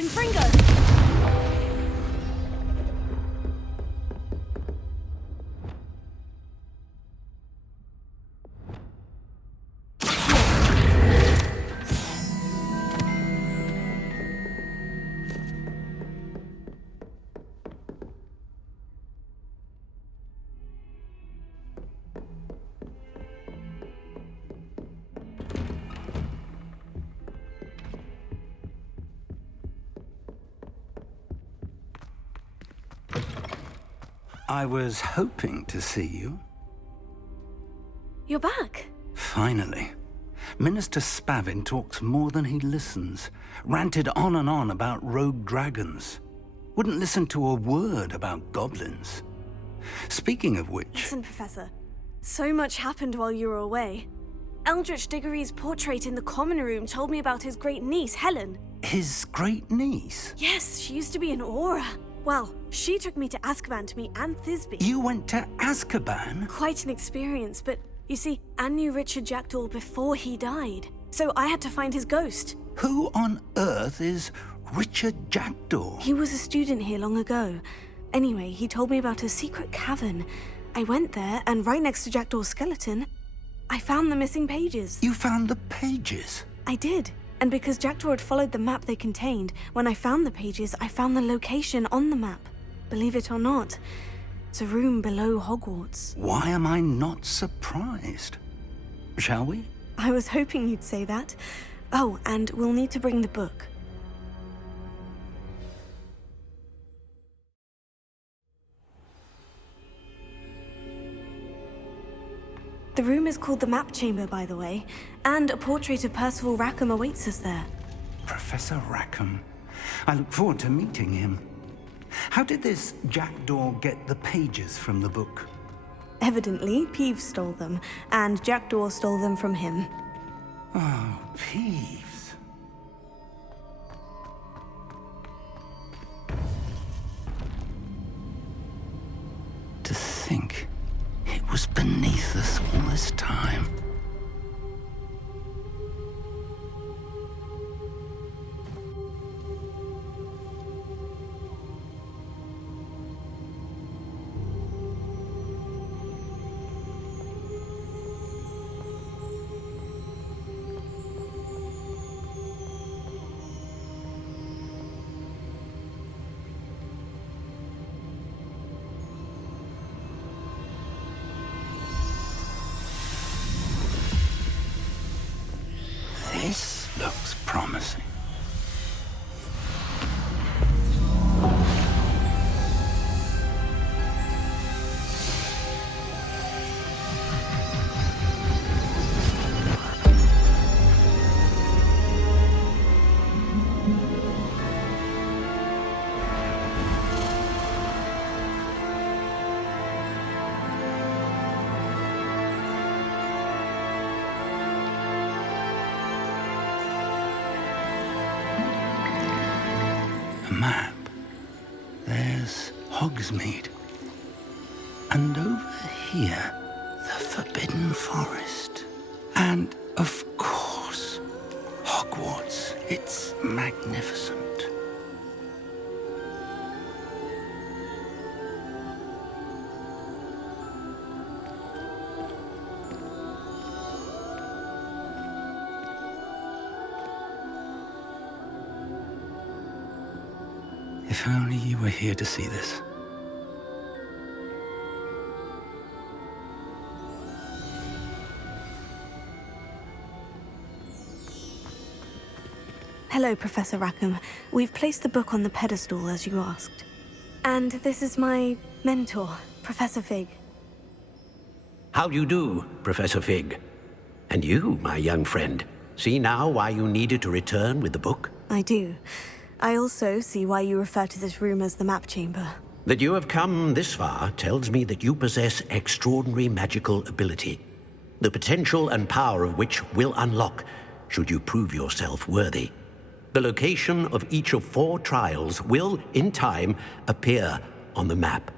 Confringo! I was hoping to see you. You're back. Finally. Minister Spavin talks more than he listens. Ranted on and on about rogue dragons. Wouldn't listen to a word about goblins. Speaking of which... Listen, Professor. So much happened while you were away. Eldritch Diggory's portrait in the common room told me about his great niece, Helen. His great niece? Yes, she used to be an Aura. Well, she took me to Azkaban to meet Anne Thisbe. You went to Azkaban? Quite an experience, but you see, Anne knew Richard Jackdaw before he died. So I had to find his ghost. Who on earth is Richard Jackdaw? He was a student here long ago. Anyway, he told me about a secret cavern. I went there, and right next to Jackdaw's skeleton, I found the missing pages. You found the pages? I did. And because Jackdaw had followed the map they contained, when I found the pages, I found the location on the map. Believe it or not, it's a room below Hogwarts. Why am I not surprised? Shall we? I was hoping you'd say that. Oh, and we'll need to bring the book. The room is called the Map Chamber, by the way, and a portrait of Percival Rackham awaits us there. Professor Rackham. I look forward to meeting him. How did this Jackdaw get the pages from the book? Evidently, Peeves stole them, and Jackdaw stole them from him. Oh, Peeves. To think it was beneath us all this time. This looks promising. Map. There's Hogsmeade. And over here, the Forbidden Forest. And, of course, Hogwarts. It's magnificent. If only you were here to see this. Hello, Professor Rackham. We've placed the book on the pedestal, as you asked. And this is my mentor, Professor Fig. How do you do, Professor Fig? And you, my young friend, see now why you needed to return with the book? I do. I also see why you refer to this room as the Map Chamber. That you have come this far tells me that you possess extraordinary magical ability, the potential and power of which will unlock should you prove yourself worthy. The location of each of 4 trials will, in time, appear on the map.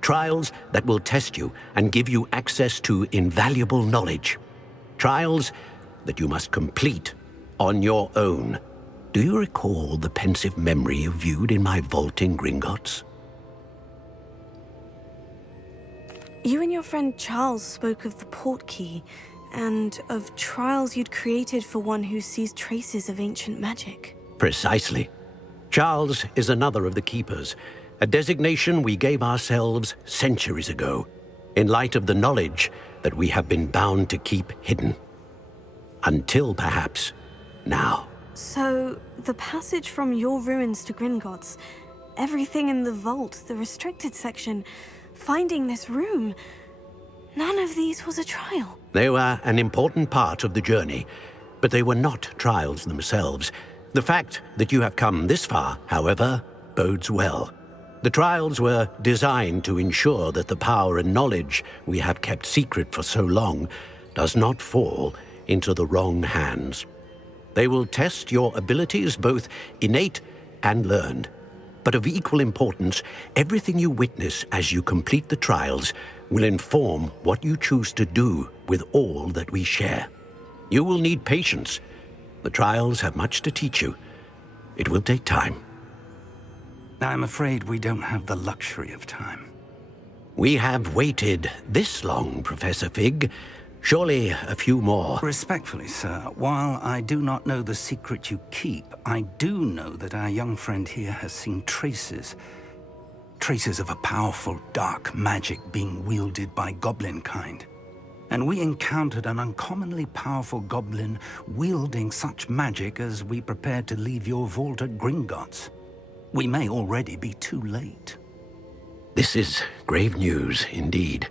Trials that will test you and give you access to invaluable knowledge. Trials that you must complete on your own. Do you recall the pensive memory you viewed in my vault in Gringotts? You and your friend Charles spoke of the portkey, and of trials you'd created for one who sees traces of ancient magic. Precisely. Charles is another of the Keepers, a designation we gave ourselves centuries ago, in light of the knowledge that we have been bound to keep hidden. Until, perhaps, now. So, the passage from your ruins to Gringotts, everything in the vault, the restricted section, finding this room, none of these was a trial. They were an important part of the journey, but they were not trials themselves. The fact that you have come this far, however, bodes well. The trials were designed to ensure that the power and knowledge we have kept secret for so long does not fall into the wrong hands. They will test your abilities, both innate and learned. But of equal importance, everything you witness as you complete the trials will inform what you choose to do with all that we share. You will need patience. The trials have much to teach you. It will take time. I'm afraid we don't have the luxury of time. We have waited this long, Professor Fig. Surely a few more. Respectfully, sir, while I do not know the secret you keep, I do know that our young friend here has seen traces of a powerful dark magic being wielded by goblin kind. And we encountered an uncommonly powerful goblin wielding such magic as we prepared to leave your vault at Gringotts. We may already be too late. This is grave news indeed.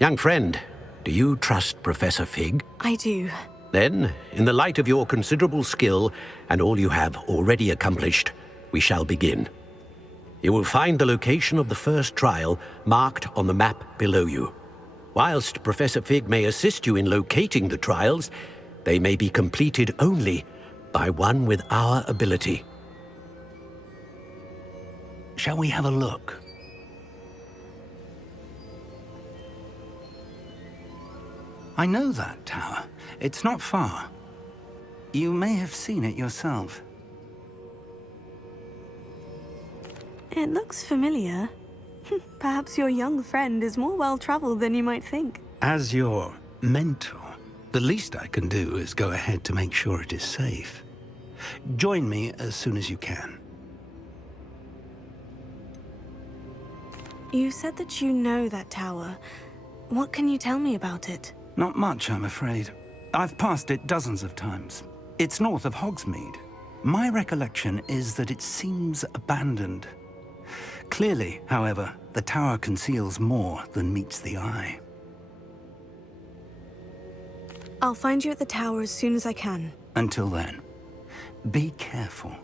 Young friend, do you trust Professor Fig? I do. Then, in the light of your considerable skill and all you have already accomplished, we shall begin. You will find the location of the first trial marked on the map below you. Whilst Professor Fig may assist you in locating the trials, they may be completed only by one with our ability. Shall we have a look? I know that tower. It's not far. You may have seen it yourself. It looks familiar. Perhaps your young friend is more well-traveled than you might think. As your mentor, the least I can do is go ahead to make sure it is safe. Join me as soon as you can. You said that you know that tower. What can you tell me about it? Not much, I'm afraid. I've passed it dozens of times. It's north of Hogsmeade. My recollection is that it seems abandoned. Clearly, however, the tower conceals more than meets the eye. I'll find you at the tower as soon as I can. Until then, be careful,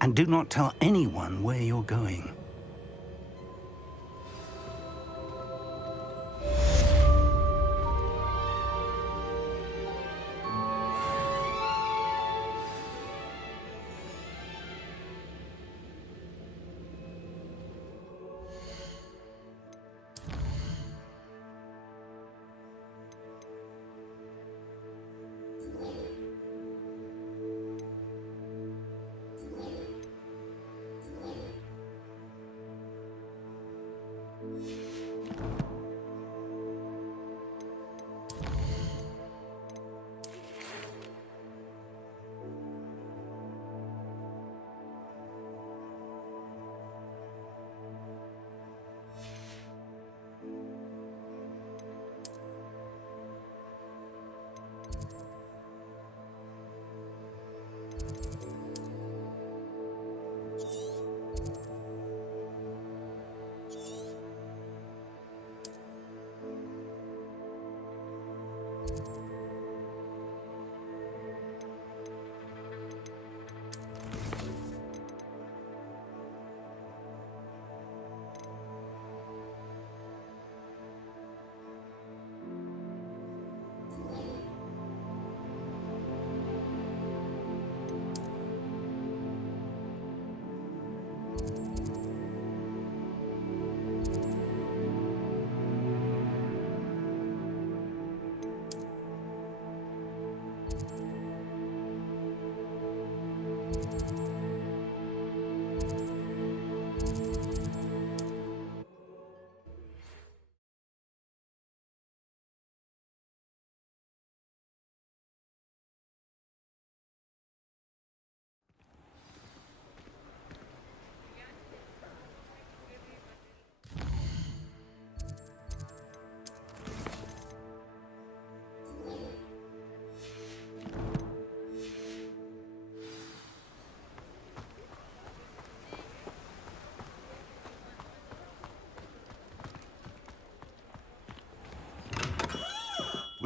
and do not tell anyone where you're going.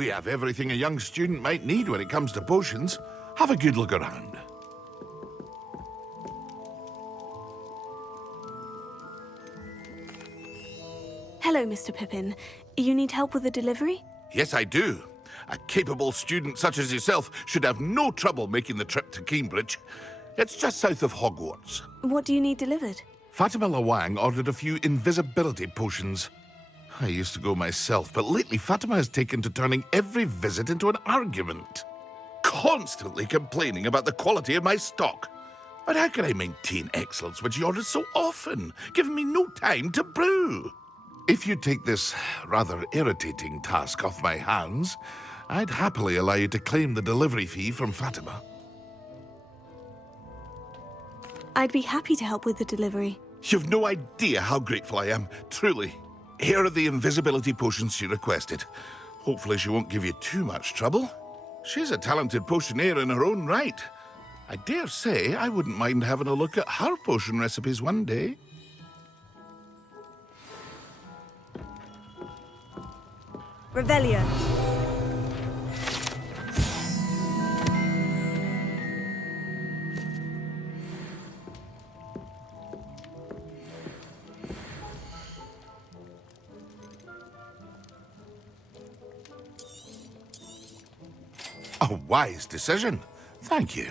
We have everything a young student might need when it comes to potions. Have a good look around. Hello, Mr. Pippin. You need help with a delivery? Yes, I do. A capable student such as yourself should have no trouble making the trip to Cambridge. It's just south of Hogwarts. What do you need delivered? Fatima Lawang ordered a few invisibility potions. I used to go myself, but lately Fatima has taken to turning every visit into an argument. Constantly complaining about the quality of my stock. But how can I maintain excellence when she orders so often, giving me no time to brew? If you take this rather irritating task off my hands, I'd happily allow you to claim the delivery fee from Fatima. I'd be happy to help with the delivery. You've no idea how grateful I am, truly. Here are the invisibility potions she requested. Hopefully she won't give you too much trouble. She's a talented potioneer in her own right. I dare say I wouldn't mind having a look at her potion recipes one day. Revelio. A wise decision. Thank you.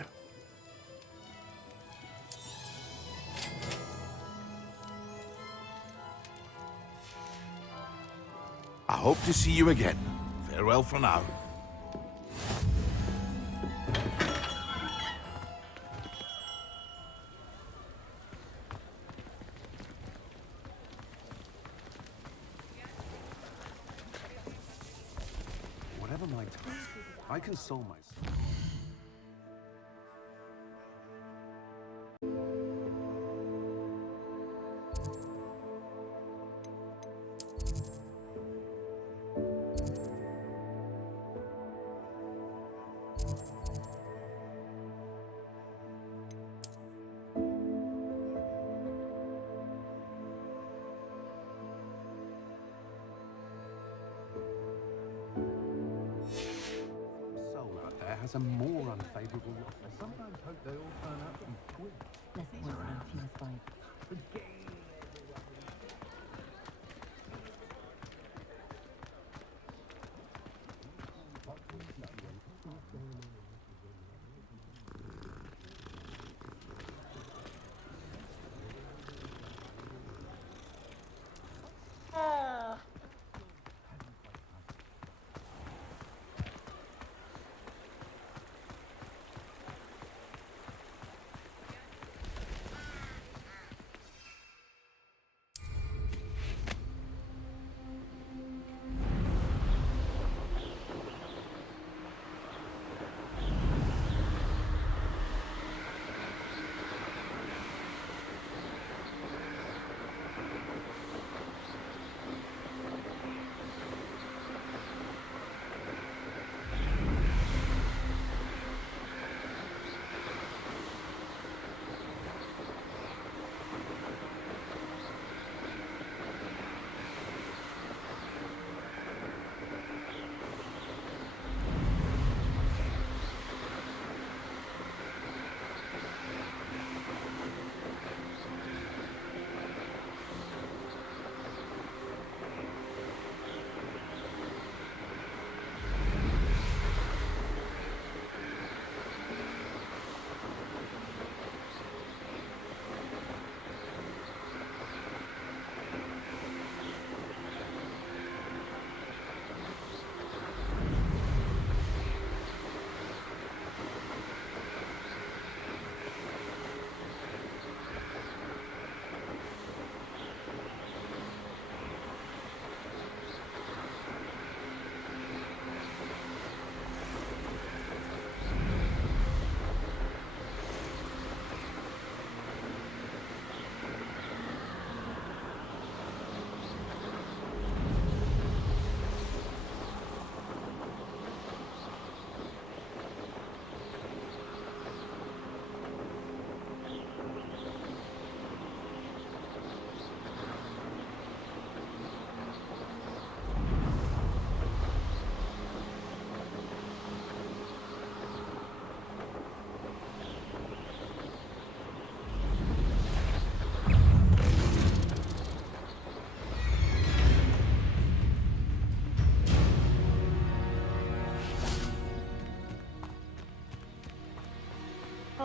I hope to see you again. Farewell for now. Whatever my task, I console myself. Has a more unfavorable look. I sometimes hope they all turn out to be twins. Let's work on feels like.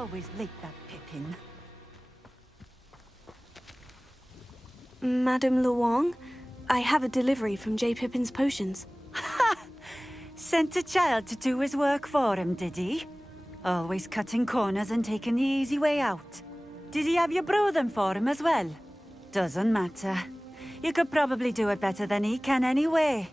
always like that Pippin. Madame Luong, I have a delivery from J. Pippin's Potions. Sent a child to do his work for him, did he? Always cutting corners and taking the easy way out. Did he have you brew them for him as well? Doesn't matter. You could probably do it better than he can anyway.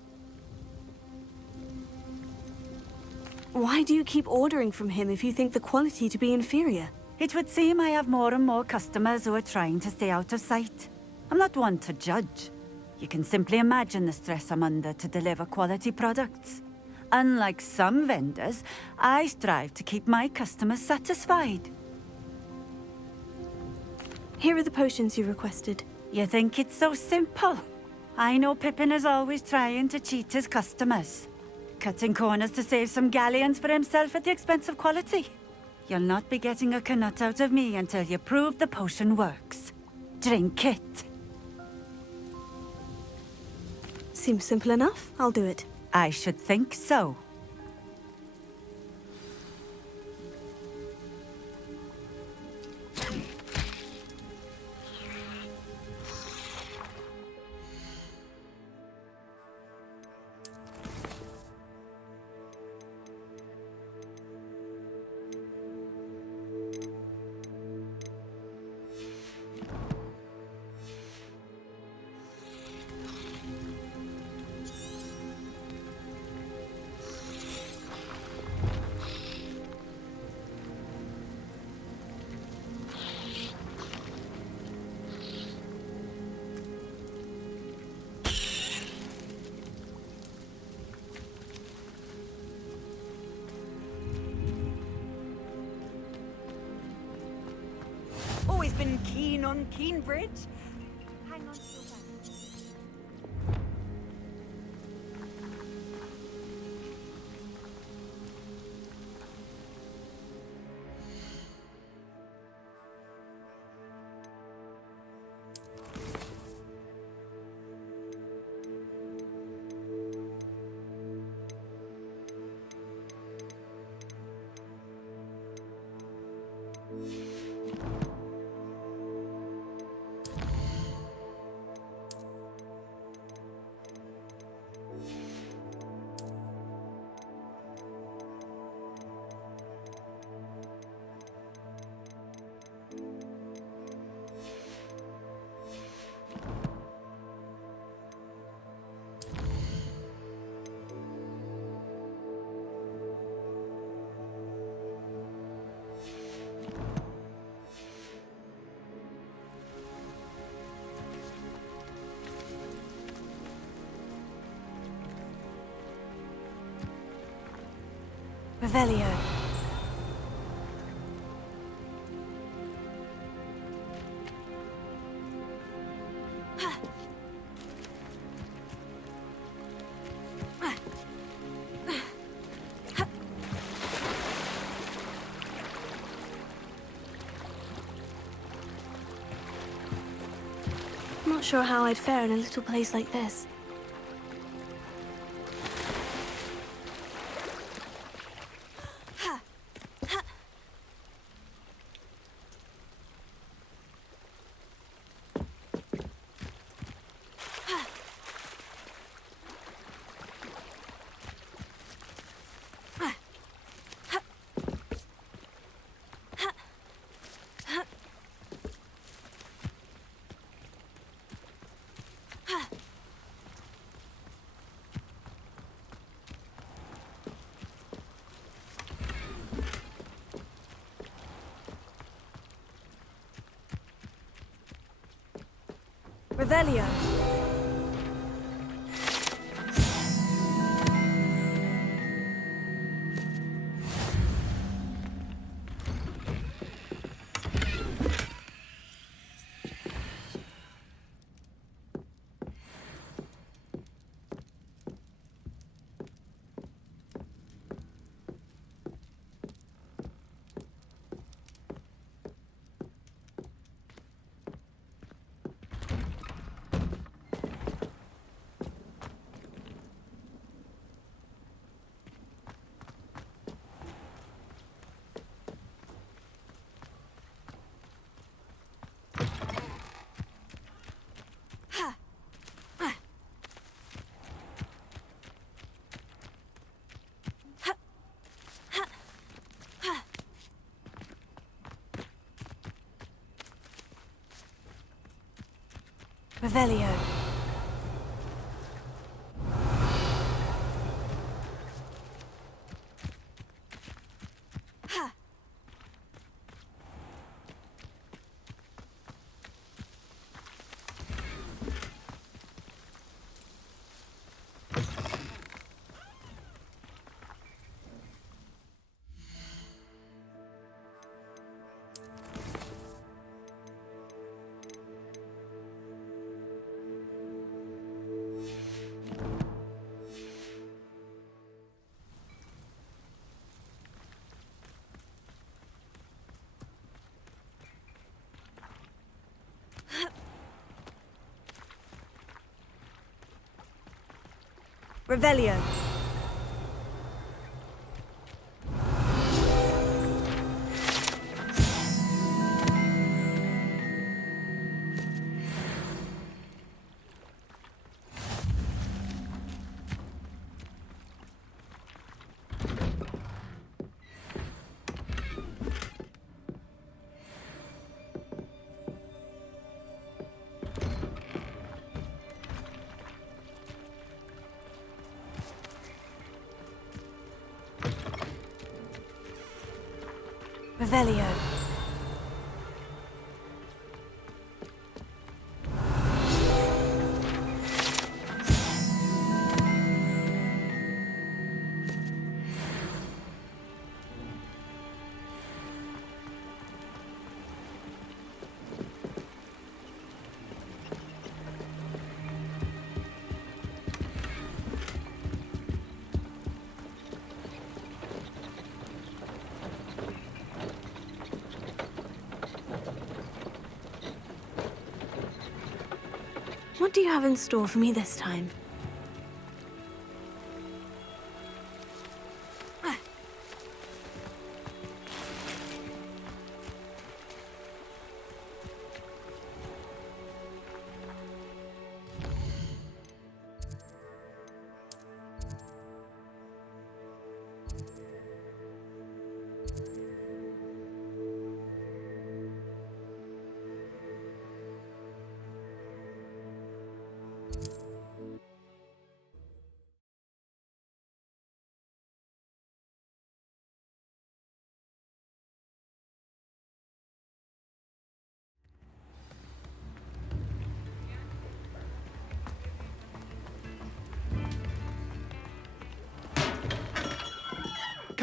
Why do you keep ordering from him if you think the quality to be inferior? It would seem I have more and more customers who are trying to stay out of sight. I'm not one to judge. You can simply imagine the stress I'm under to deliver quality products. Unlike some vendors, I strive to keep my customers satisfied. Here are the potions you requested. You think it's so simple? I know Pippin is always trying to cheat his customers. Cutting corners to save some galleons for himself at the expense of quality. You'll not be getting a canut out of me until you prove the potion works. Drink it. Seems simple enough. I'll do it. I should think so. Always been keen on Keenbridge. Hang on to your back. Revelio. Not sure how I'd fare in a little place like this. Revelio. Revelio. Ha! Revelio. Revelio. What do you have in store for me this time?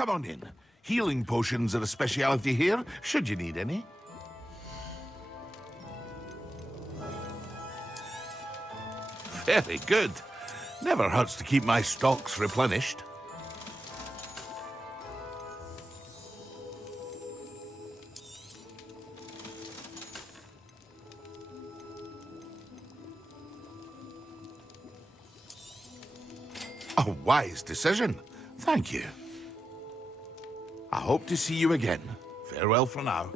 Come on in. Healing potions are a speciality here, should you need any. Very good. Never hurts to keep my stocks replenished. A wise decision. Thank you. I hope to see you again. Farewell for now.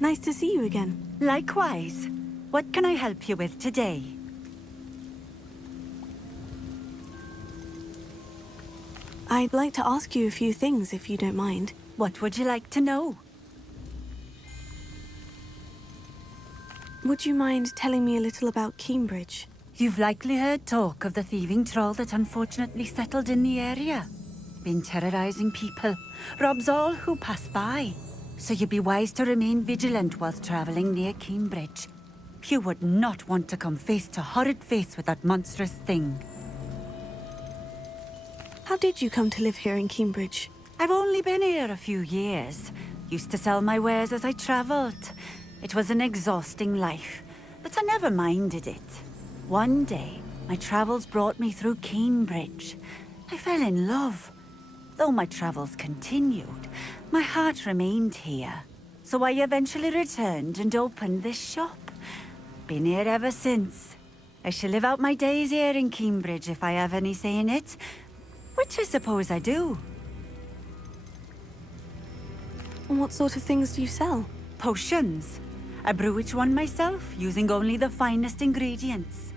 Nice to see you again. Likewise. What can I help you with today? I'd like to ask you a few things, if you don't mind. What would you like to know? Would you mind telling me a little about Cambridge? You've likely heard talk of the thieving troll that unfortunately settled in the area. Been terrorizing people, robs all who pass by. So you'd be wise to remain vigilant whilst traveling near Cambridge. You would not want to come face to horrid face with that monstrous thing. How did you come to live here in Cambridge? I've only been here a few years. Used to sell my wares as I traveled. It was an exhausting life, but I never minded it. One day, my travels brought me through Cambridge. I fell in love. Though my travels continued, my heart remained here. So I eventually returned and opened this shop. Been here ever since. I shall live out my days here in Cambridge if I have any say in it, which I suppose I do. What sort of things do you sell? Potions. I brew each one myself, using only the finest ingredients.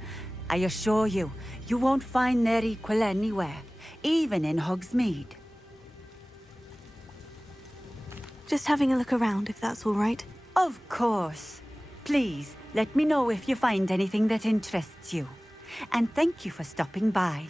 I assure you, you won't find their equal anywhere, even in Hogsmeade. Just having a look around, if that's all right. Of course. Please, let me know if you find anything that interests you. And thank you for stopping by.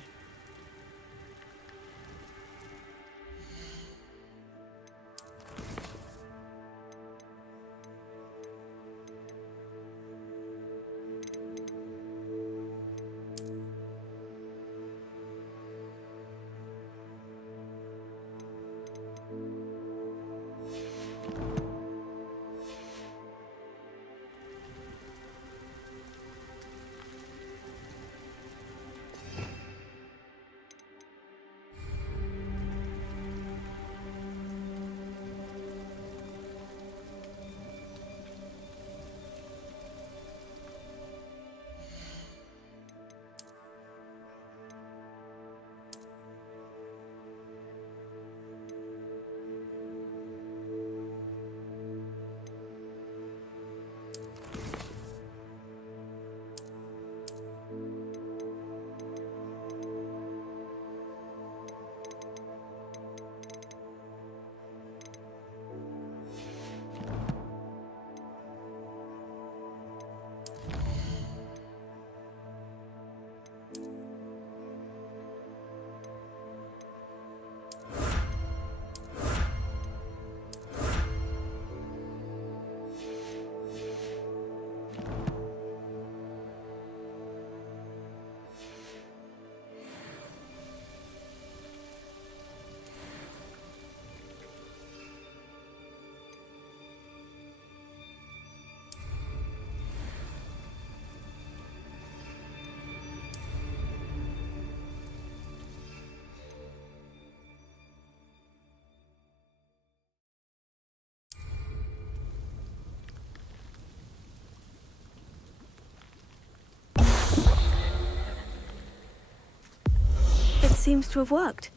It seems to have worked.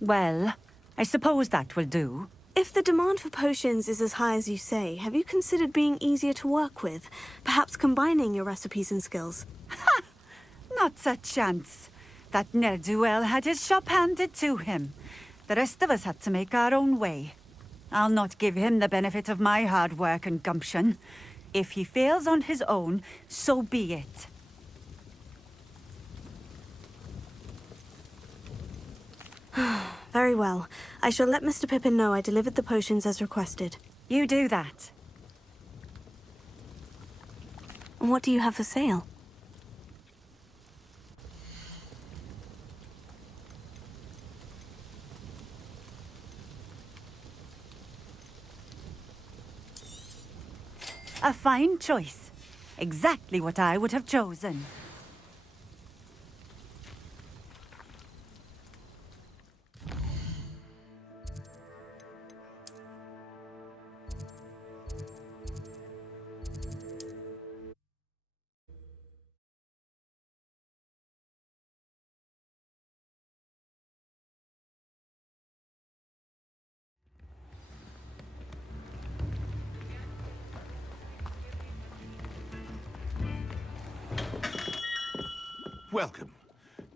Well, I suppose that will do. If the demand for potions is as high as you say, have you considered being easier to work with? Perhaps combining your recipes and skills? Not a chance. That ne'er-do-well had his shop handed to him. The rest of us had to make our own way. I'll not give him the benefit of my hard work and gumption. If he fails on his own, so be it. Very well. I shall let Mr. Pippin know I delivered the potions as requested. You do that. And what do you have for sale? A fine choice. Exactly what I would have chosen. Welcome.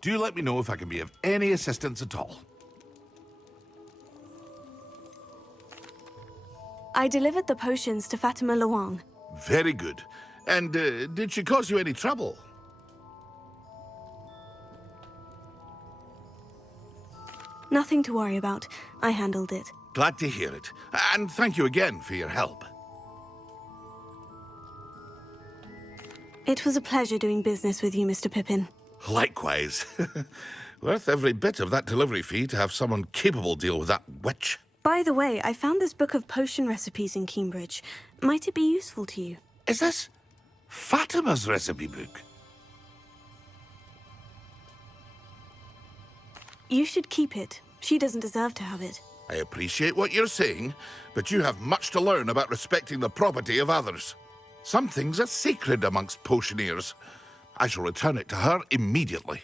Do let me know if I can be of any assistance at all. I delivered the potions to Fatima Luang. Very good. And did she cause you any trouble? Nothing to worry about. I handled it. Glad to hear it. And thank you again for your help. It was a pleasure doing business with you, Mr. Pippin. Likewise. Worth every bit of that delivery fee to have someone capable deal with that witch. By the way, I found this book of potion recipes in Cambridge. Might it be useful to you? Is this Fatima's recipe book? You should keep it. She doesn't deserve to have it. I appreciate what you're saying, but you have much to learn about respecting the property of others. Some things are sacred amongst potioneers. I shall return it to her immediately.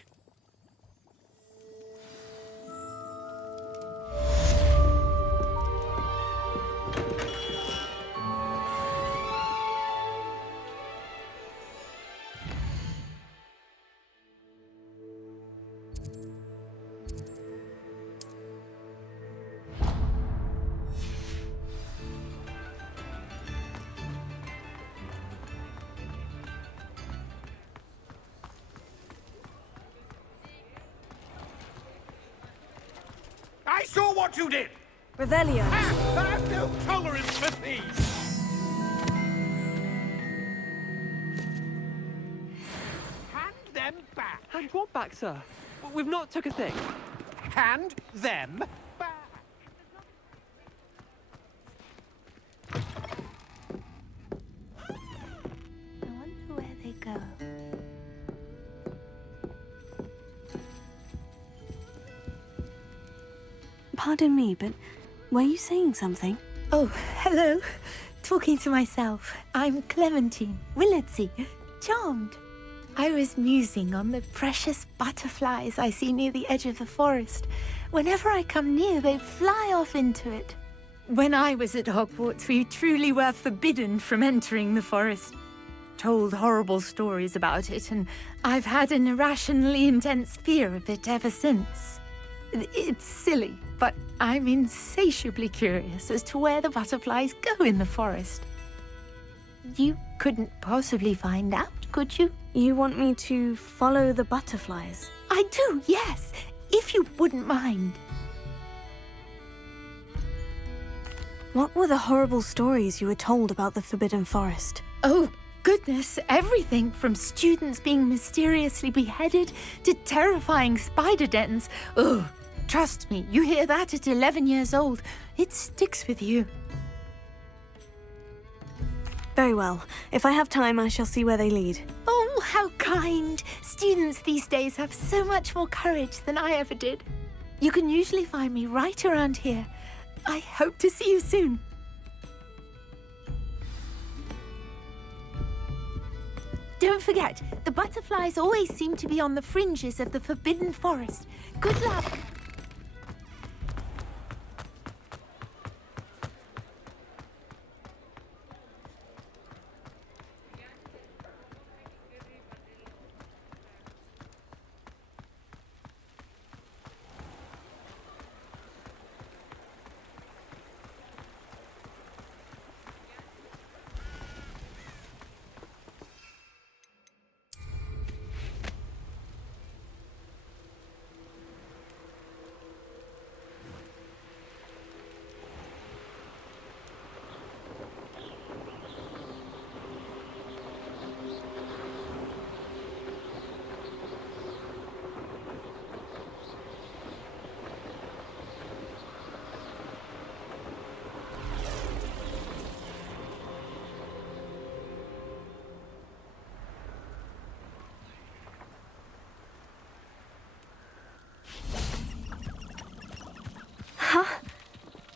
I saw what you did! Revelio. I have no tolerance for thieves! Hand them back! Hand what back, sir? We've not took a thing. Hand them back! I wonder where they go. Pardon me, but were you saying something? Oh, hello. Talking to myself. I'm Clementine Willardsey. Charmed. I was musing on the precious butterflies I see near the edge of the forest. Whenever I come near, they fly off into it. When I was at Hogwarts, we truly were forbidden from entering the forest. Told horrible stories about it, and I've had an irrationally intense fear of it ever since. It's silly, but I'm insatiably curious as to where the butterflies go in the forest. You couldn't possibly find out, could you? You want me to follow the butterflies? I do, yes, if you wouldn't mind. What were the horrible stories you were told about the Forbidden Forest? Oh, goodness, everything from students being mysteriously beheaded to terrifying spider dens. Oh, trust me, you hear that at 11 years old, it sticks with you. Very well. If I have time, I shall see where they lead. Oh, how kind. Students these days have so much more courage than I ever did. You can usually find me right around here. I hope to see you soon. Don't forget, the butterflies always seem to be on the fringes of the Forbidden Forest. Good luck.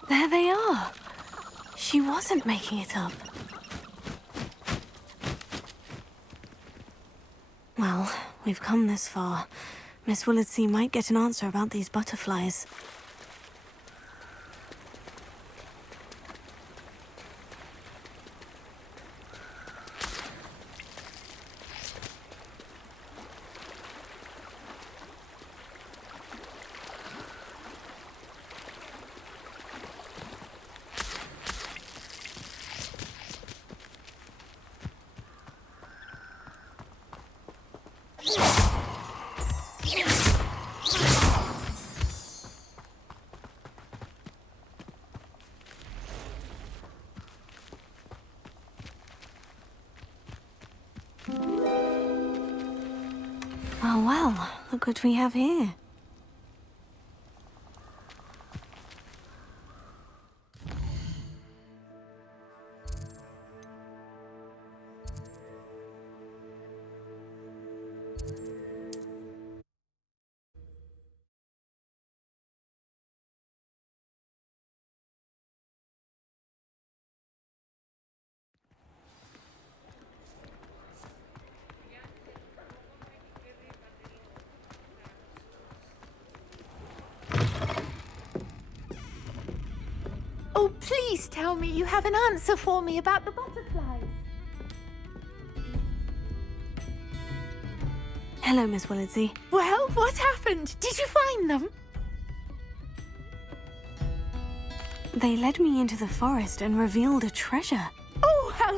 There they are. She wasn't making it up. Well, we've come this far. Miss Willardsey might get an answer about these butterflies. Well, look what we have here. Oh, please tell me you have an answer for me about the butterflies. Hello, Miss Willitsey. Well, what happened? Did you find them? They led me into the forest and revealed a treasure. Oh, how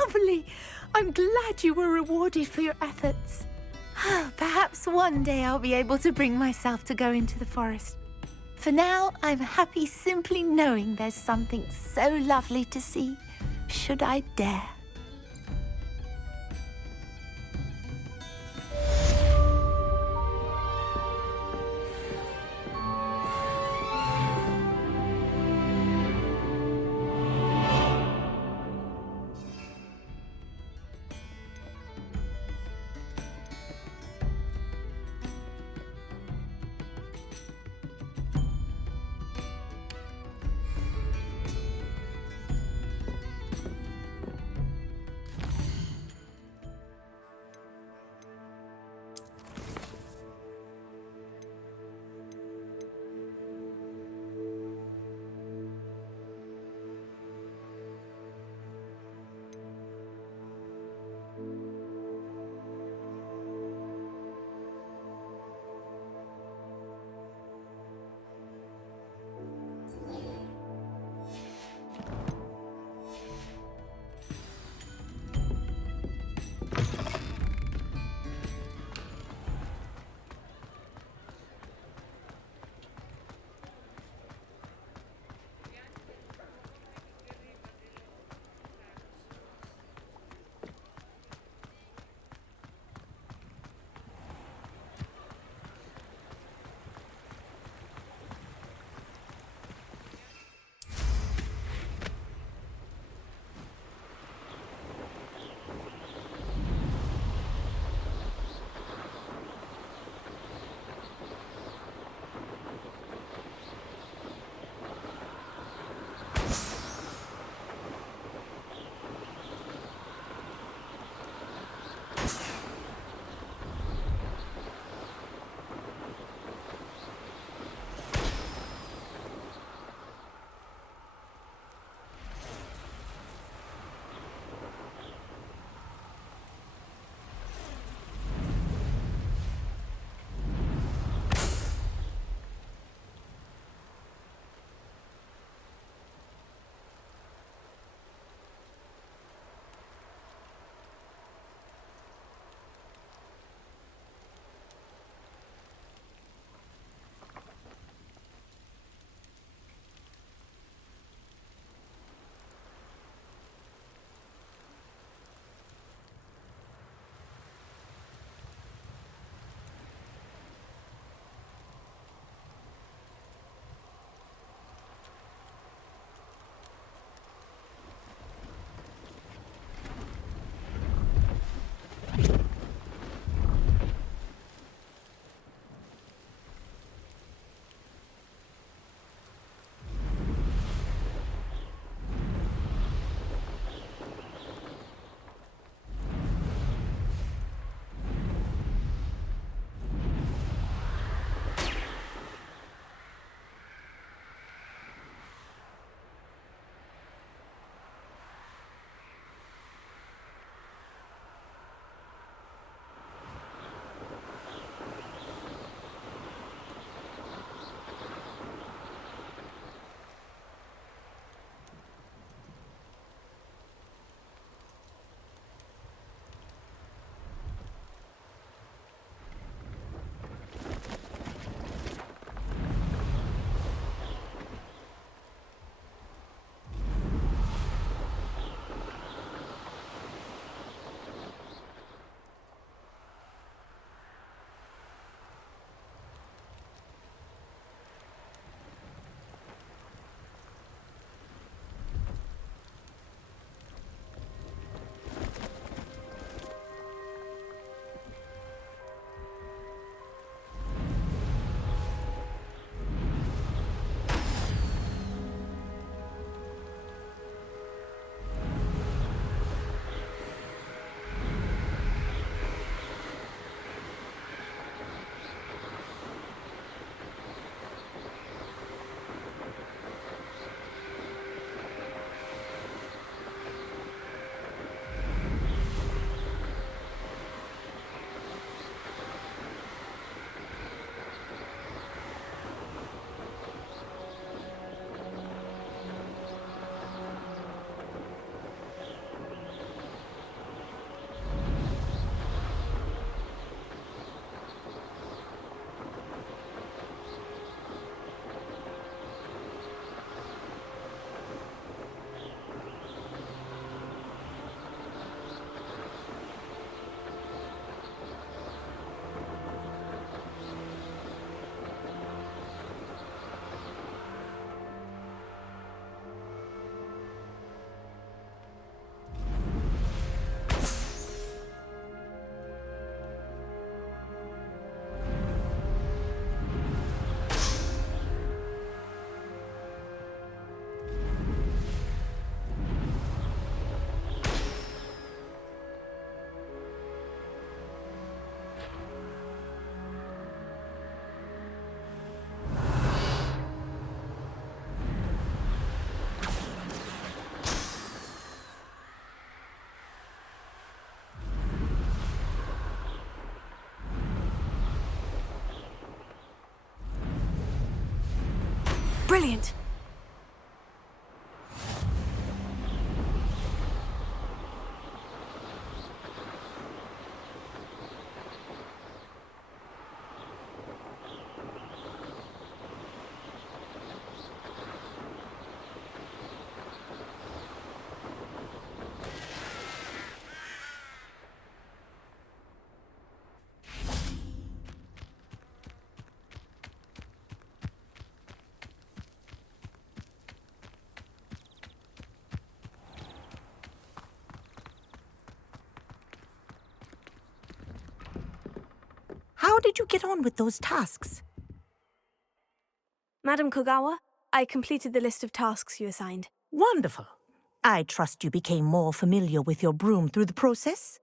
lovely! I'm glad you were rewarded for your efforts. Perhaps one day I'll be able to bring myself to go into the forest. For now, I'm happy simply knowing there's something so lovely to see, should I dare. Brilliant! How did you get on with those tasks? Madam Kogawa, I completed the list of tasks you assigned. Wonderful. I trust you became more familiar with your broom through the process?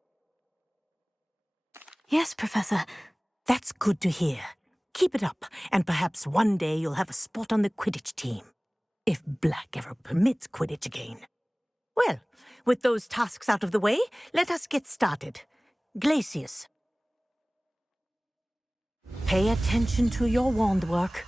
Yes, Professor. That's good to hear. Keep it up, and perhaps one day you'll have a spot on the Quidditch team. If Black ever permits Quidditch again. Well, with those tasks out of the way, let us get started. Glacius. Pay attention to your wand work.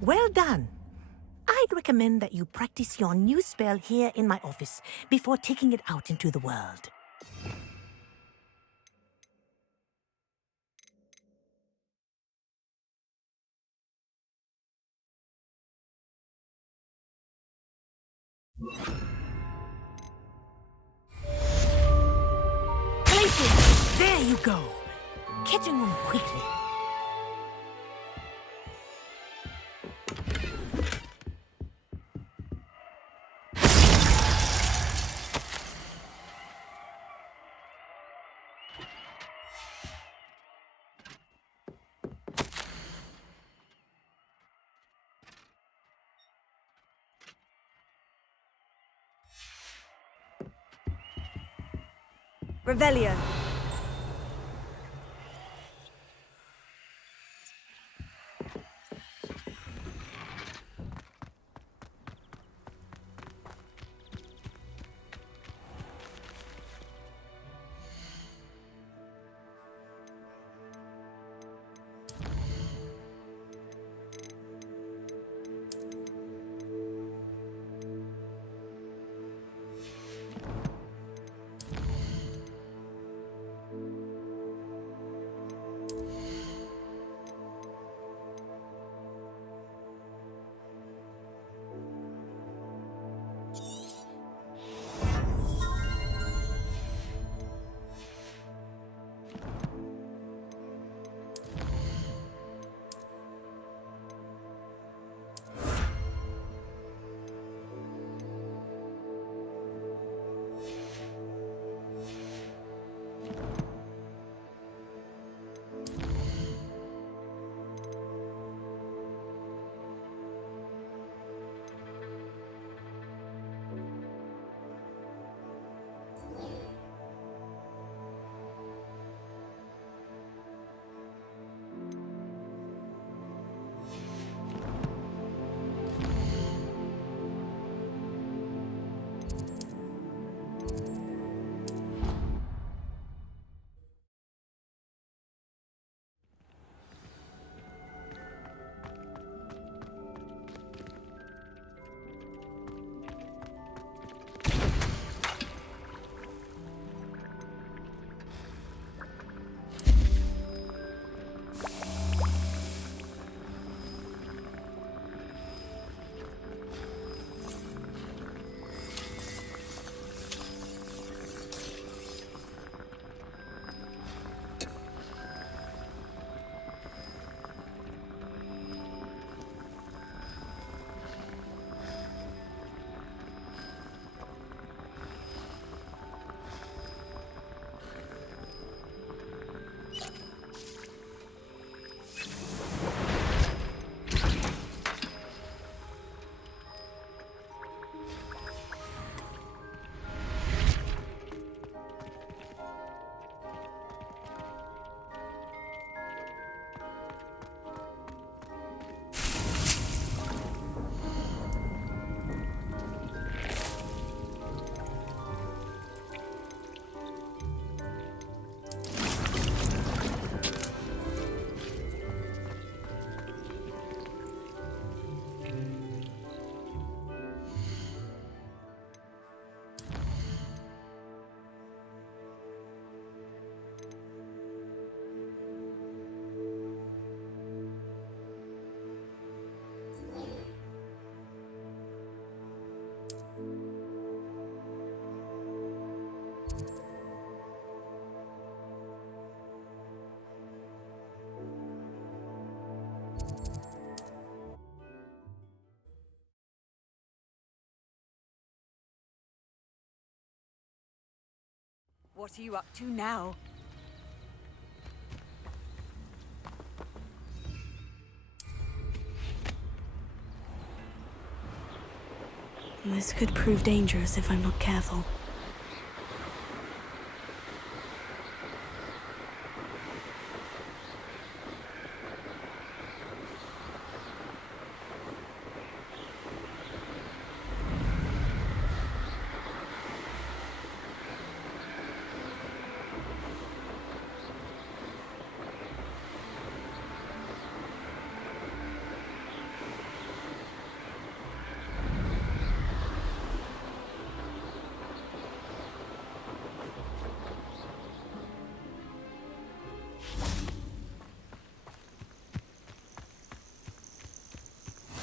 Well done. I'd recommend that you practice your new spell here in my office before taking it out into the world. Places! There you go! Catching them quickly. Revelio. What are you up to now? This could prove dangerous if I'm not careful.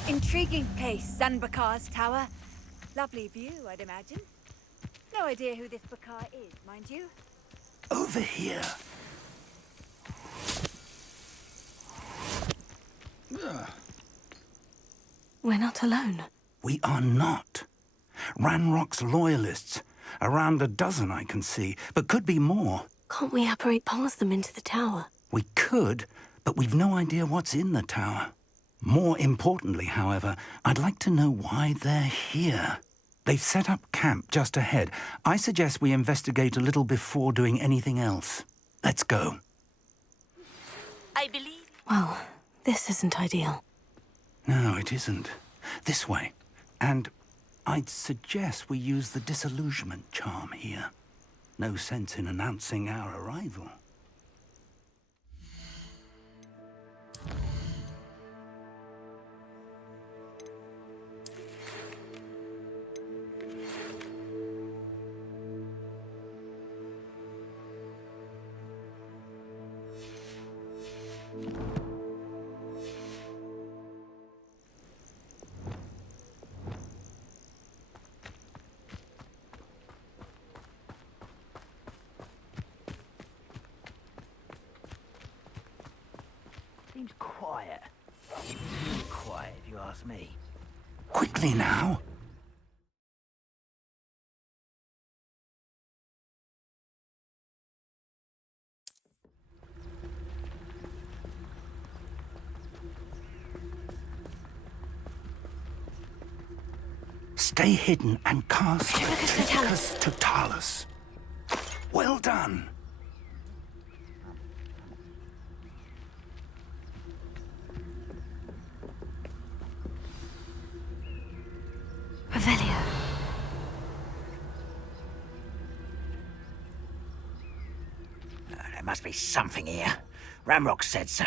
Intriguing place, Zanbakar's tower. Lovely view, I'd imagine. No idea who this Bakar is, mind you. Over here. We're not alone. We are not. Ranrock's loyalists. Around a dozen I can see, but could be more. Can't we apparate past them into the tower? We could, but we've no idea what's in the tower. More importantly, however, I'd like to know why they're here. They've set up camp just ahead. I suggest we investigate a little before doing anything else. Let's go. I believe... Well, this isn't ideal. No, it isn't. This way. And I'd suggest we use the disillusionment charm here. No sense in announcing our arrival. Seems quiet. Quiet, if you ask me. Quickly now. Stay hidden and cast Tricus Totalis. Well done. Revelio. There must be something here. Ramrock said so.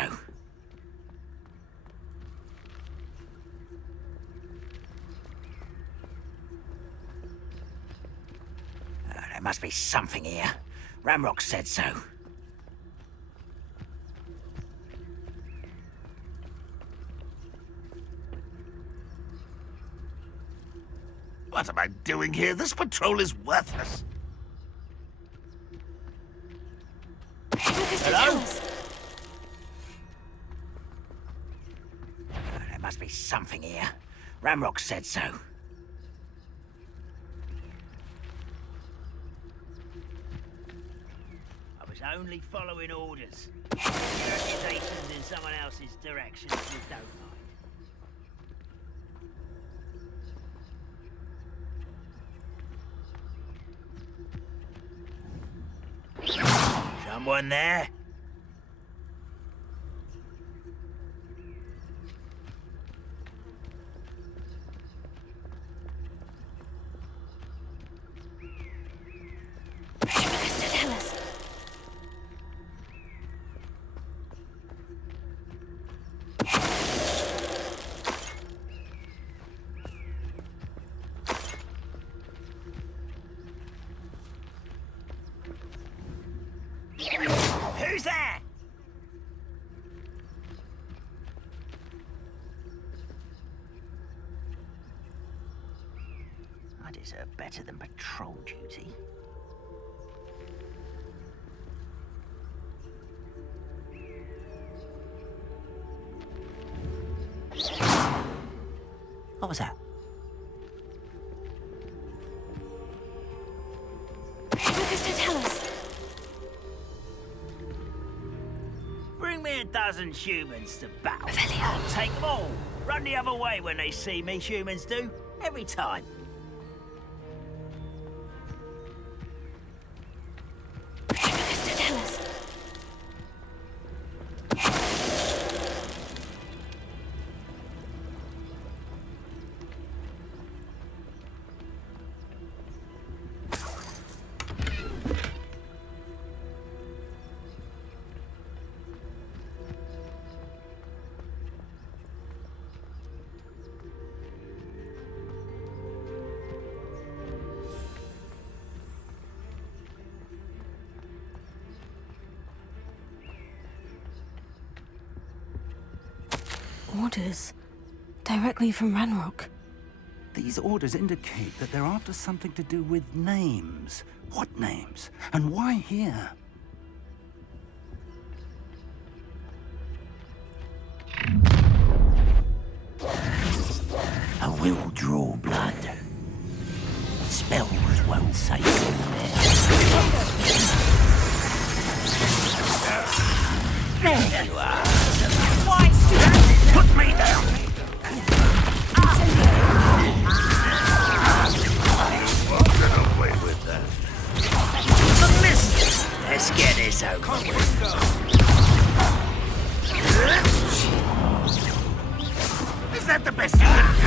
There must be something here. Ramrock said so. What am I doing here? This patrol is worthless. Hello? There must be something here. Ramrock said so. I was only following orders. Accusations in someone else's direction if you don't mind. Someone there? Who's there? I deserve better than patrol duty. What was that? Tell us. 1,000 humans to battle. I'll take them all. Run the other way when they see me, humans do. Every time. Mr. Tell us. Orders. Directly from Ranrock. These orders indicate that they're after something to do with names. What names? And why here? I will draw blood. Spells won't save him there. There you are. Why, stupid? Put me down! Get away with that. Let's get this over with. Is that the best you can do?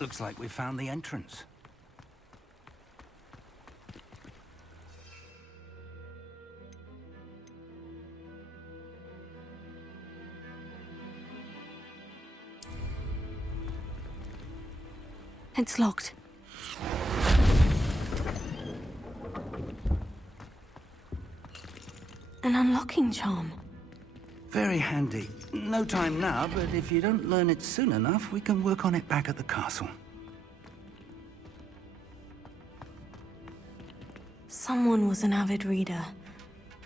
Looks like we found the entrance. It's locked. An unlocking charm. Very handy. No time now, but if you don't learn it soon enough, we can work on it back at the castle. Someone was an avid reader.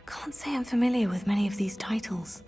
Can't say I'm familiar with many of these titles.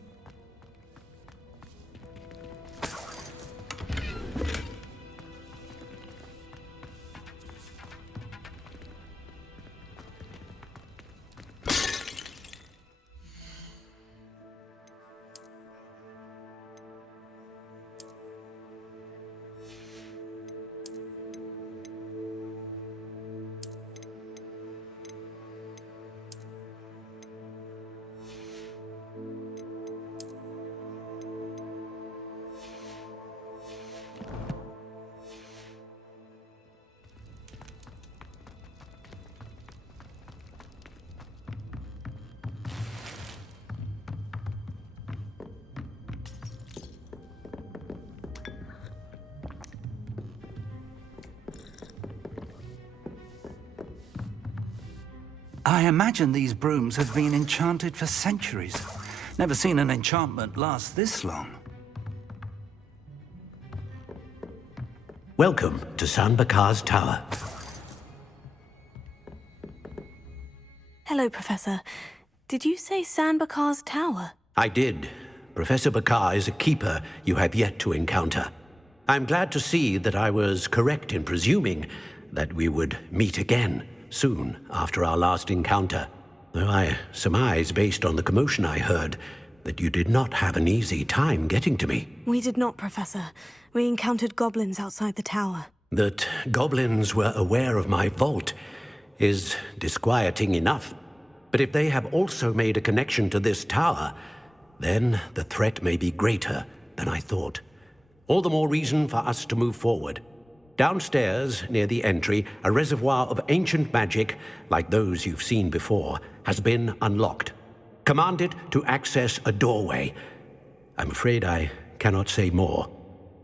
I imagine these brooms have been enchanted for centuries. Never seen an enchantment last this long. Welcome to San Bakar's Tower. Hello, Professor. Did you say San Bakar's Tower? I did. Professor Bakar is a keeper you have yet to encounter. I'm glad to see that I was correct in presuming that we would meet again soon after our last encounter. Though I surmise, based on the commotion I heard, that you did not have an easy time getting to me. We did not, Professor. We encountered goblins outside the tower. That goblins were aware of my vault is disquieting enough. But if they have also made a connection to this tower, then the threat may be greater than I thought. All the more reason for us to move forward. Downstairs, near the entry, a reservoir of ancient magic, like those you've seen before, has been unlocked. Command it to access a doorway. I'm afraid I cannot say more.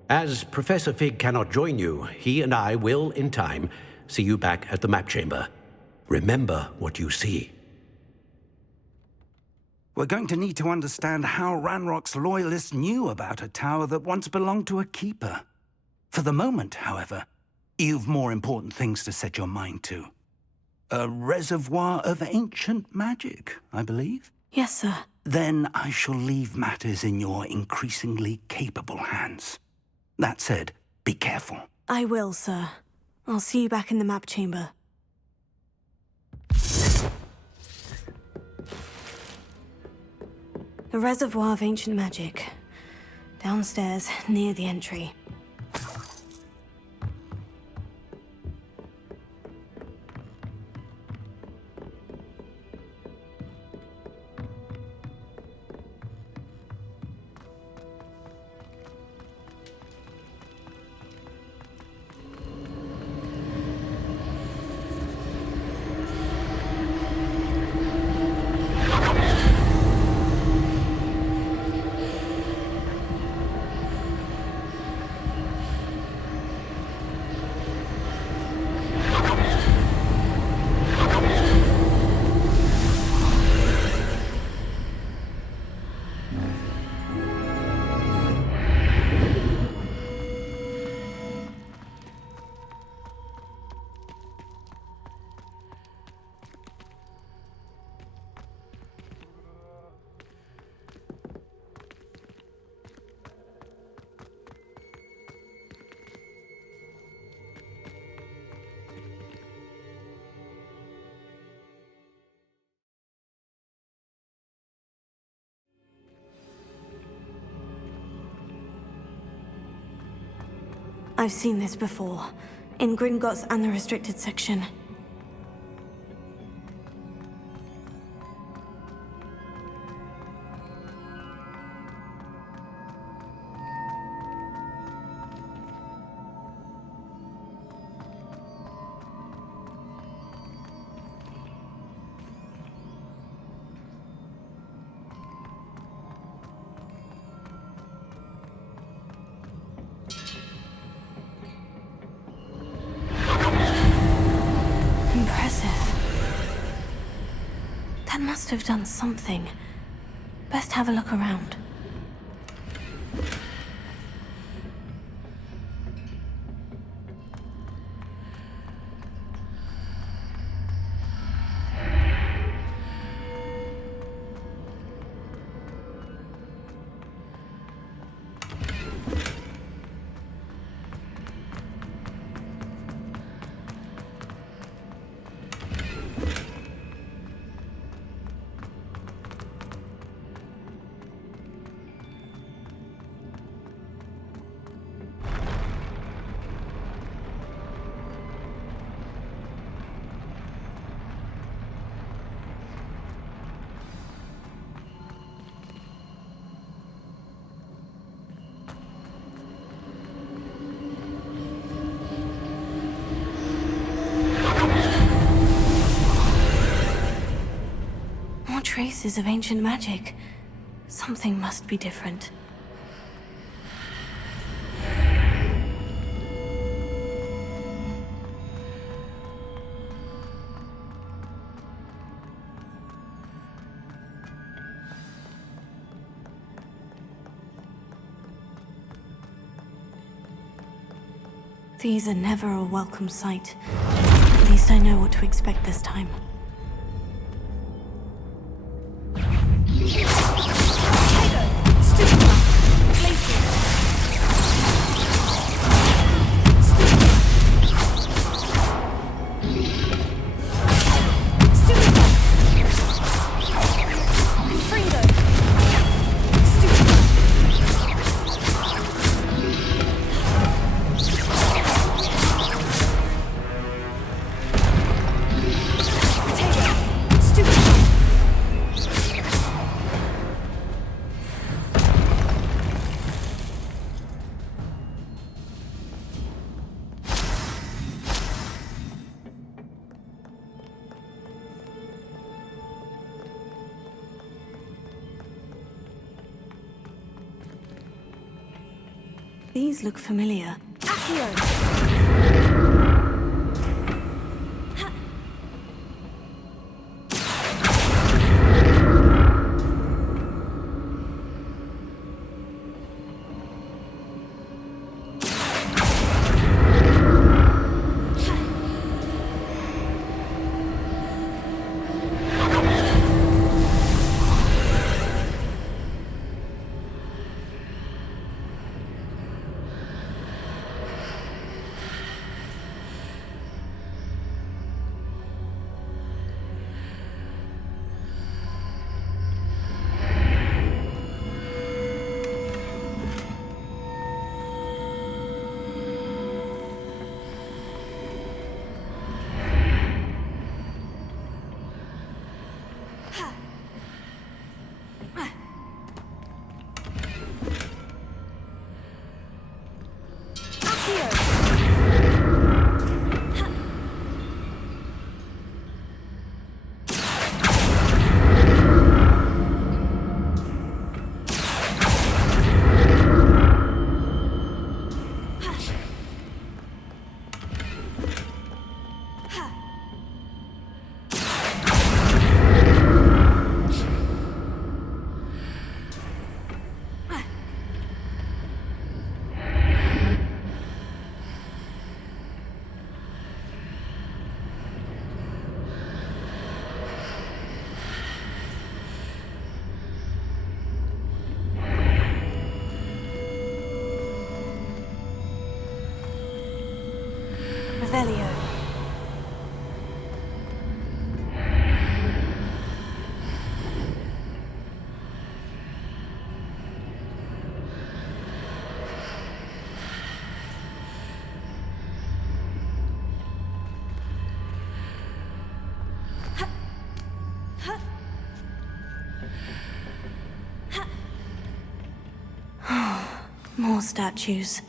As Professor Fig cannot join you, he and I will, in time, see you back at the map chamber. Remember what you see. We're going to need to understand how Ranrock's loyalists knew about a tower that once belonged to a keeper. For the moment, however, you've more important things to set your mind to. A reservoir of ancient magic, I believe. Yes, sir. Then I shall leave matters in your increasingly capable hands. That said, be careful. I will, sir. I'll see you back in the map chamber. A reservoir of ancient magic. Downstairs, near the entry. I've seen this before, in Gringotts and the restricted section. That must have done something. Best have a look around. Traces of ancient magic. Something must be different. These are never a welcome sight. At least I know what to expect this time. These look familiar. More statues.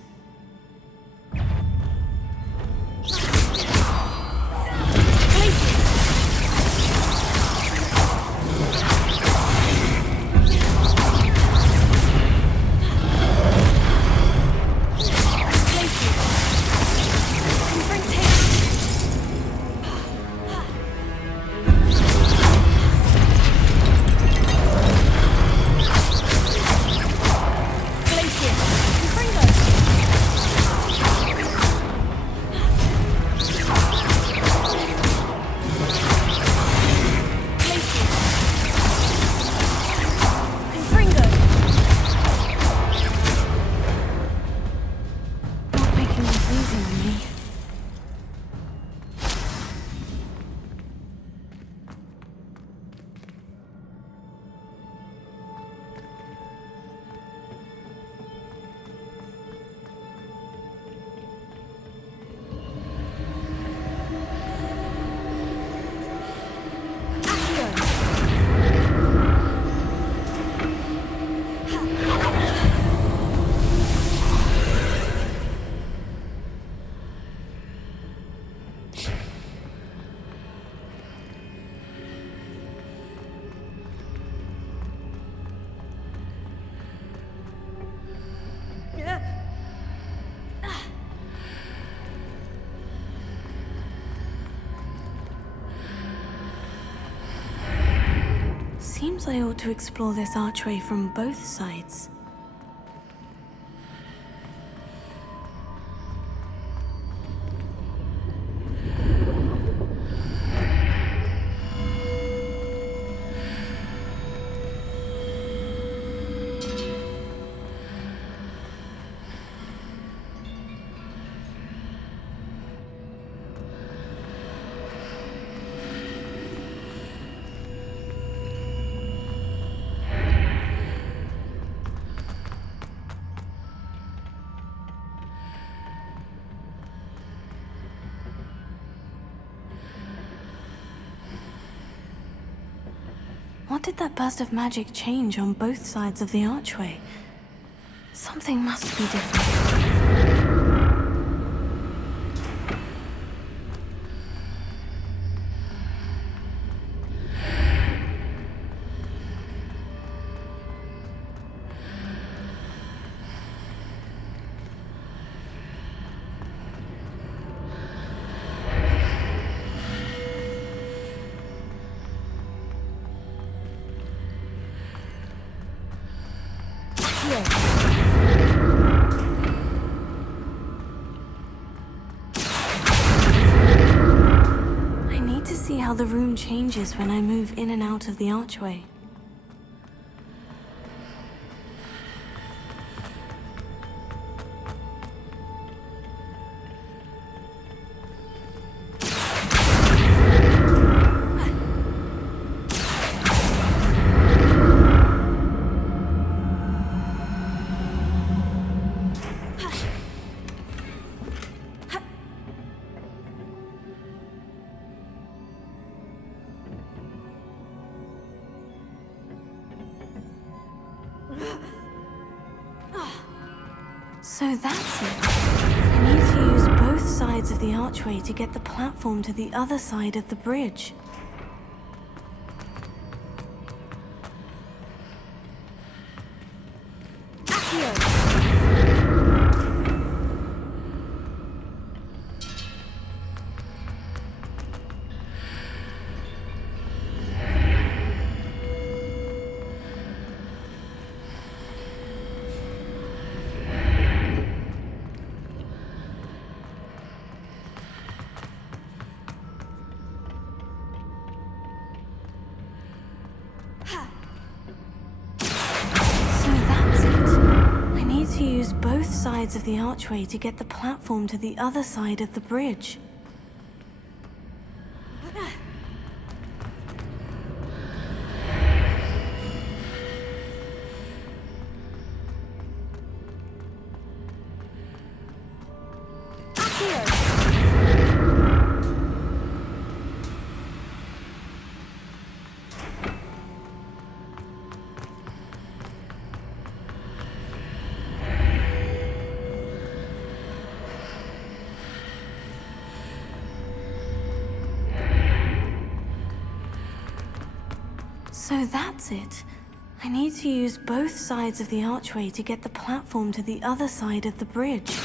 Seems I ought to explore this archway from both sides. What did that burst of magic change on both sides of the archway? Something must be different. I need to see how the room changes when I move in and out of the archway. So that's it. I need to use both sides of the archway to get the platform to the other side of the bridge. To use both sides of the archway to get the platform to the other side of the bridge. So that's it. I need to use both sides of the archway to get the platform to the other side of the bridge.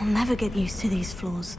I'll never get used to these floors.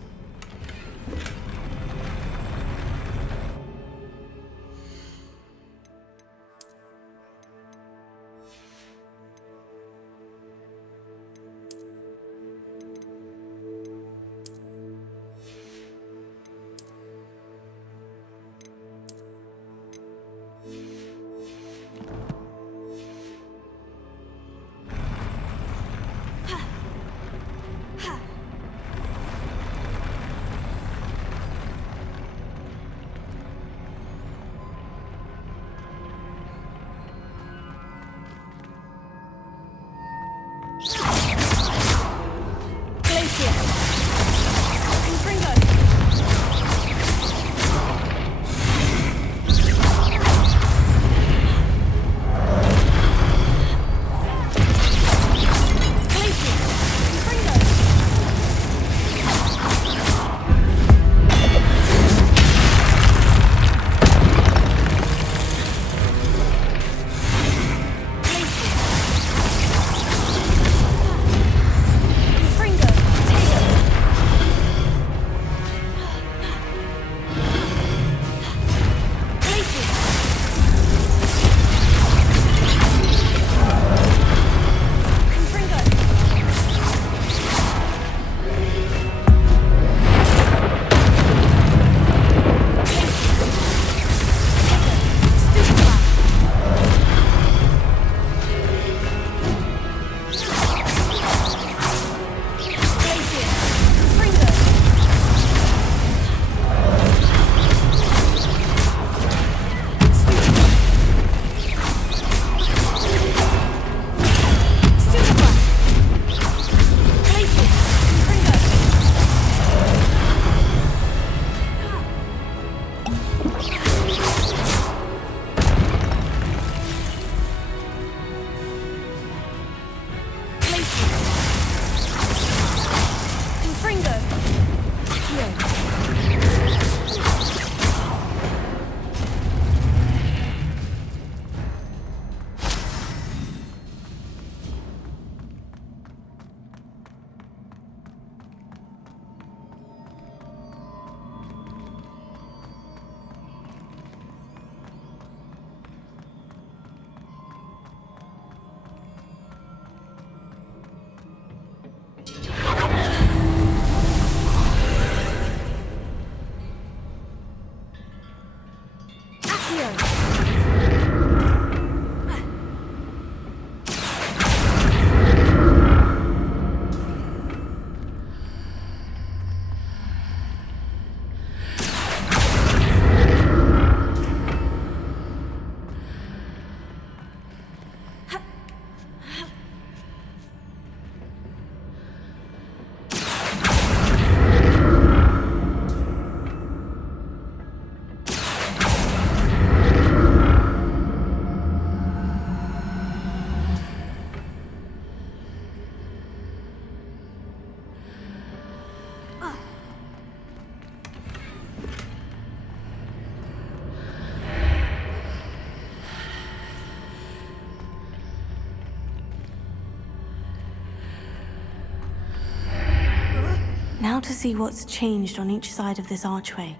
Now to see what's changed on each side of this archway.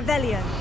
Revelio.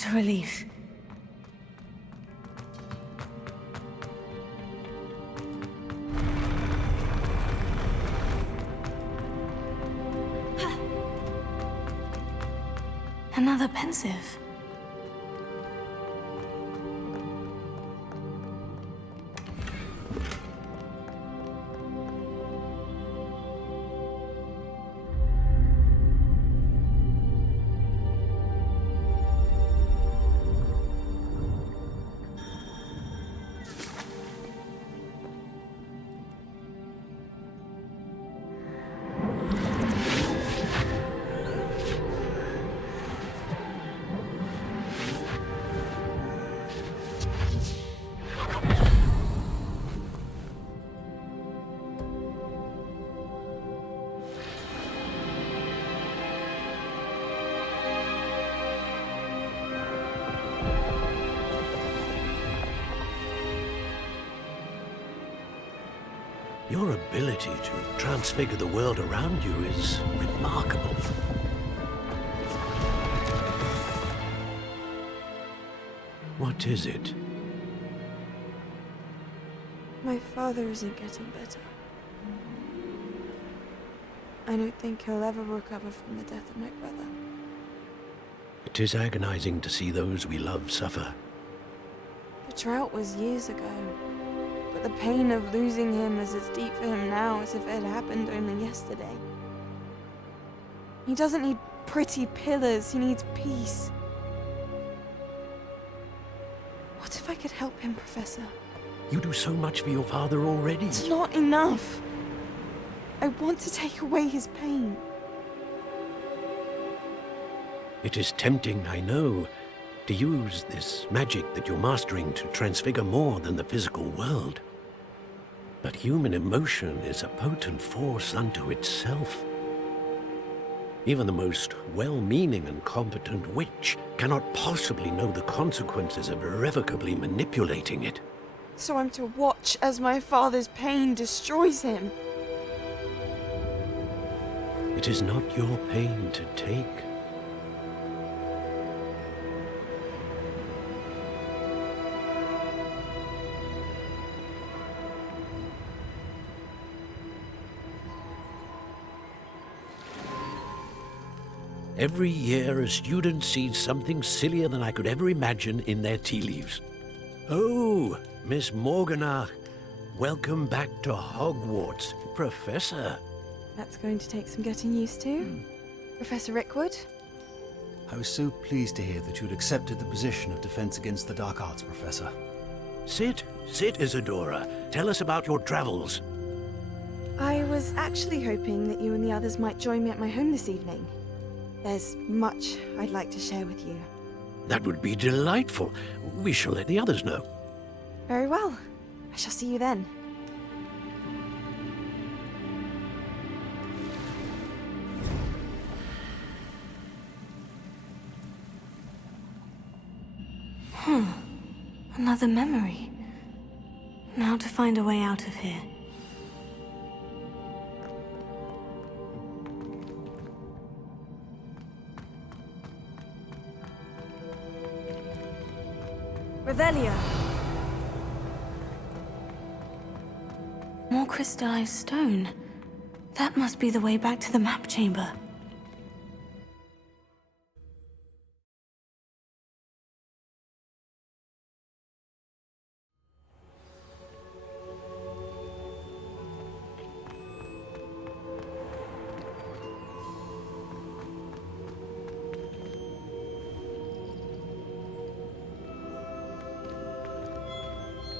What a relief. Another pensive. Your ability to transfigure the world around you is remarkable. What is it? My father isn't getting better. I don't think he'll ever recover from the death of my brother. It is agonizing to see those we love suffer. The drought was years ago, but the pain of losing him is as deep for him now as if it had happened only yesterday. He doesn't need pretty pillars, he needs peace. What if I could help him, Professor? You do so much for your father already. It's not enough. I want to take away his pain. It is tempting, I know, to use this magic that you're mastering to transfigure more than the physical world. But human emotion is a potent force unto itself. Even the most well-meaning and competent witch cannot possibly know the consequences of irrevocably manipulating it. So I'm to watch as my father's pain destroys him. It is not your pain to take. Every year, a student sees something sillier than I could ever imagine in their tea leaves. Oh, Miss Morganach, welcome back to Hogwarts, Professor. That's going to take some getting used to. Professor Rickwood? I was so pleased to hear that you'd accepted the position of Defense Against the Dark Arts, Professor. Sit, Isadora. Tell us about your travels. I was actually hoping that you and the others might join me at my home this evening. There's much I'd like to share with you. That would be delightful. We shall let the others know. Very well. I shall see you then. Another memory. Now to find a way out of here. Revelio. More crystallized stone. That must be the way back to the map chamber.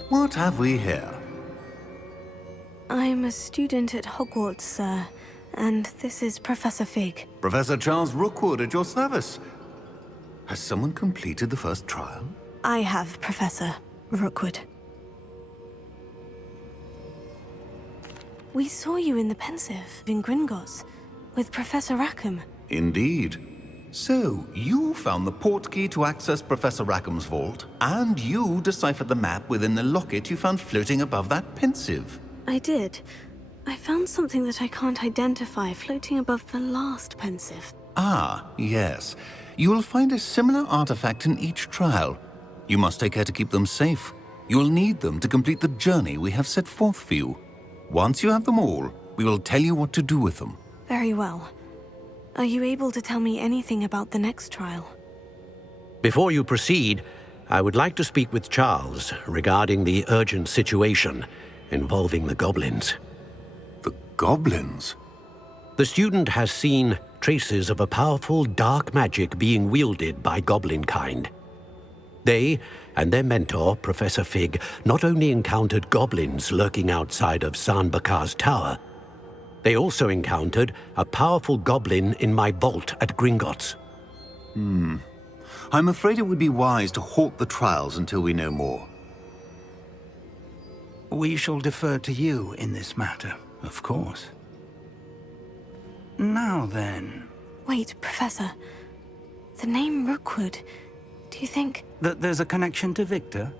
What have we here? I'm a student at Hogwarts, sir, and this is Professor Fig. Professor Charles Rookwood at your service. Has someone completed the first trial? I have, Professor Rookwood. We saw you in the Pensive in Gringotts with Professor Rackham. Indeed. So, you found the portkey to access Professor Rackham's vault, and you deciphered the map within the locket you found floating above that Pensive. I did. I found something that I can't identify floating above the last Pensive. Ah, yes. You will find a similar artifact in each trial. You must take care to keep them safe. You will need them to complete the journey we have set forth for you. Once you have them all, we will tell you what to do with them. Very well. Are you able to tell me anything about the next trial? Before you proceed, I would like to speak with Charles regarding the urgent situation involving the goblins. The goblins? The student has seen traces of a powerful dark magic being wielded by goblin kind. They and their mentor, Professor Fig, not only encountered goblins lurking outside of Sanbakar's tower, they also encountered a powerful goblin in my vault at Gringotts. I'm afraid it would be wise to halt the trials until we know more. We shall defer to you in this matter, of course. Now then... Wait, Professor. The name Rookwood, do you think... That there's a connection to Victor?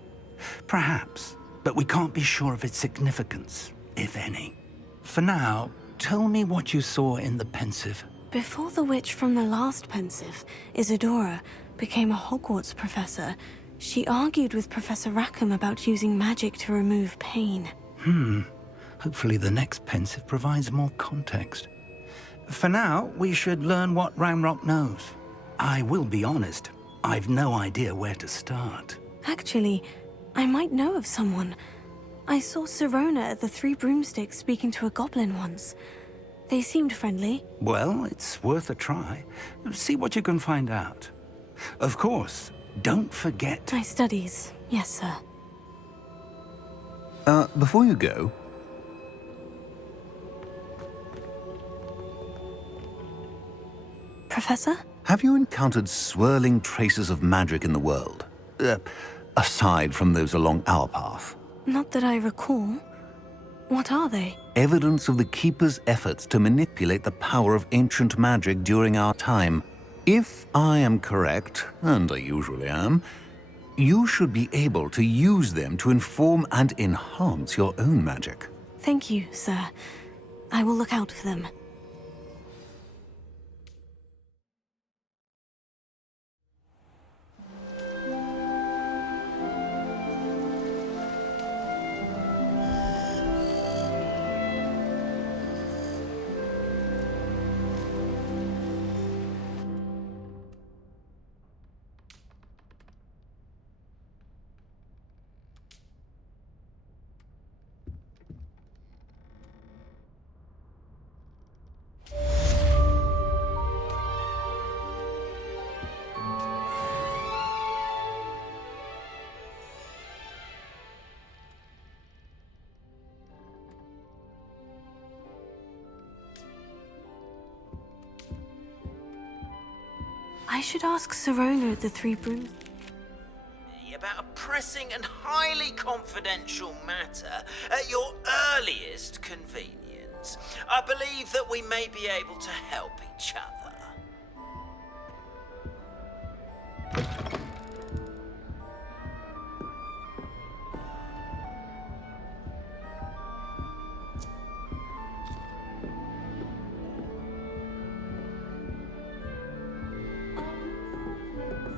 Perhaps, but we can't be sure of its significance, if any. For now, tell me what you saw in the Pensive. Before the witch from the last Pensive, Isadora, became a Hogwarts professor, she argued with Professor Rackham about using magic to remove pain. Hopefully the next Pensive provides more context. For now, we should learn what Ranrock knows. I will be honest, I've no idea where to start. Actually, I might know of someone. I saw Sirona at the Three Broomsticks speaking to a goblin once. They seemed friendly. Well, it's worth a try. See what you can find out. Of course, don't forget... My studies, yes, sir. Before you go... Professor? Have you encountered swirling traces of magic in the world? Aside from those along our path? Not that I recall. What are they? Evidence of the Keeper's efforts to manipulate the power of ancient magic during our time. If I am correct, and I usually am, you should be able to use them to inform and enhance your own magic. Thank you, sir. I will look out for them. I should ask Sirona at the Three Brooms. About a pressing and highly confidential matter at your earliest convenience. I believe that we may be able to help each other.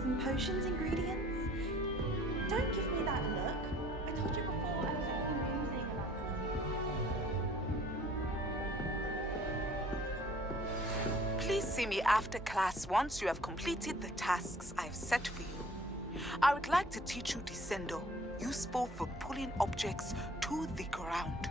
Some potions ingredients? Don't give me that look. I told you before I was only musing about them. Please see me after class once you have completed the tasks I've set for you. I would like to teach you Descendo, useful for pulling objects to the ground.